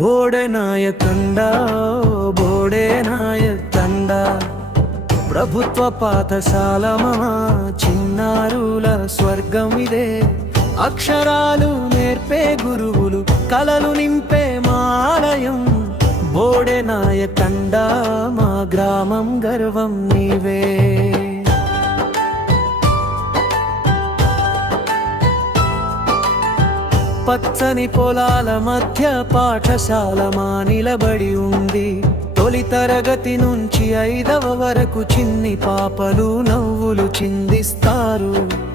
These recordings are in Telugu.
బోడెనాయకండ బోడెనాయకండ ప్రభుత్వ పాఠశాల మా చిన్నారుల స్వర్గం ఇదే. అక్షరాలు నేర్పే గురువులు, కలలు నింపే మాలయం. బోడెనాయకండ మా గ్రామం గర్వం నీవే. పచ్చని పొలాల మధ్య పాఠశాల మా నిలబడి ఉంది. తొలి తరగతి నుంచి 5వ వరకు చిన్ని పాపలు నవ్వులు చిందిస్తారు.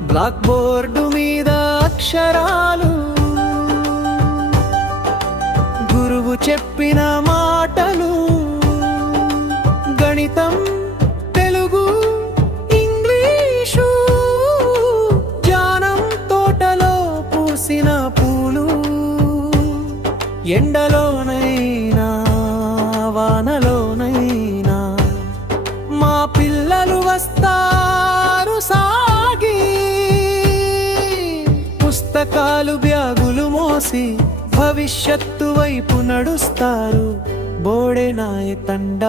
బ్లాక్ బోర్డు మీద అక్షరాలు, గురువు చెప్పిన మాటలు, గణితం, తెలుగు, ఇంగ్లీషు, జ్ఞానం తోటలో పూసిన పూలు. ఎండలోనైనా వానలోనైనా మా పిల్లలు వస్తారు సాగి. పుస్తకాలు బ్యాగులు మోసి భవిష్యత్తు వైపు నడుస్తారు. బోడెనాయకండ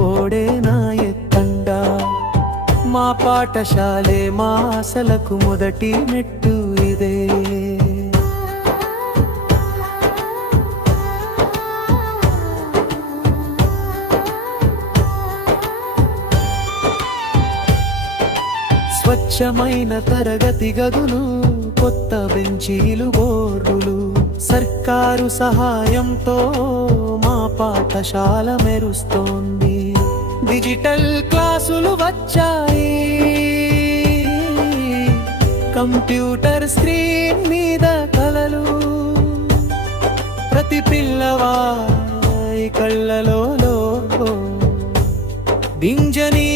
బోడెనాయకండ మా పాఠశాలే మా ఆశలకు మొదటి మెట్టు ఇదే. స్వచ్ఛమైన తరగతి గదులు, కొత్త బెంచీలు, బోర్డులు, సర్కారు సహాయంతో మా పాఠశాల మెరుస్తోంది. డిజిటల్ క్లాసులు వచ్చాయి, కంప్యూటర్ స్క్రీన్ మీద కలలు. ప్రతి పిల్లవాడి కళ్ళలో దింజని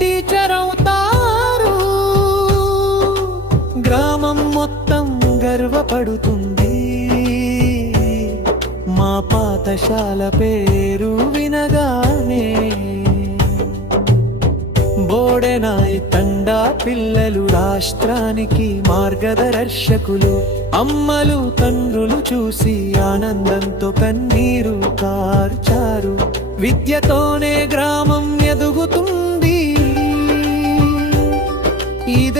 టీచర్ అవుతారు. గ్రామం మొత్తం గర్వపడుతుంది మా పాఠశాల పేరు వినగానే. బోడెనాయకండ పిల్లలు రాష్ట్రానికి మార్గదర్శకులు. అమ్మలు తండ్రులు చూసి ఆనందంతో కన్నీరు కార్చారు. విద్యతోనే గ్రామం ఎదుగుతుంది. ఇదే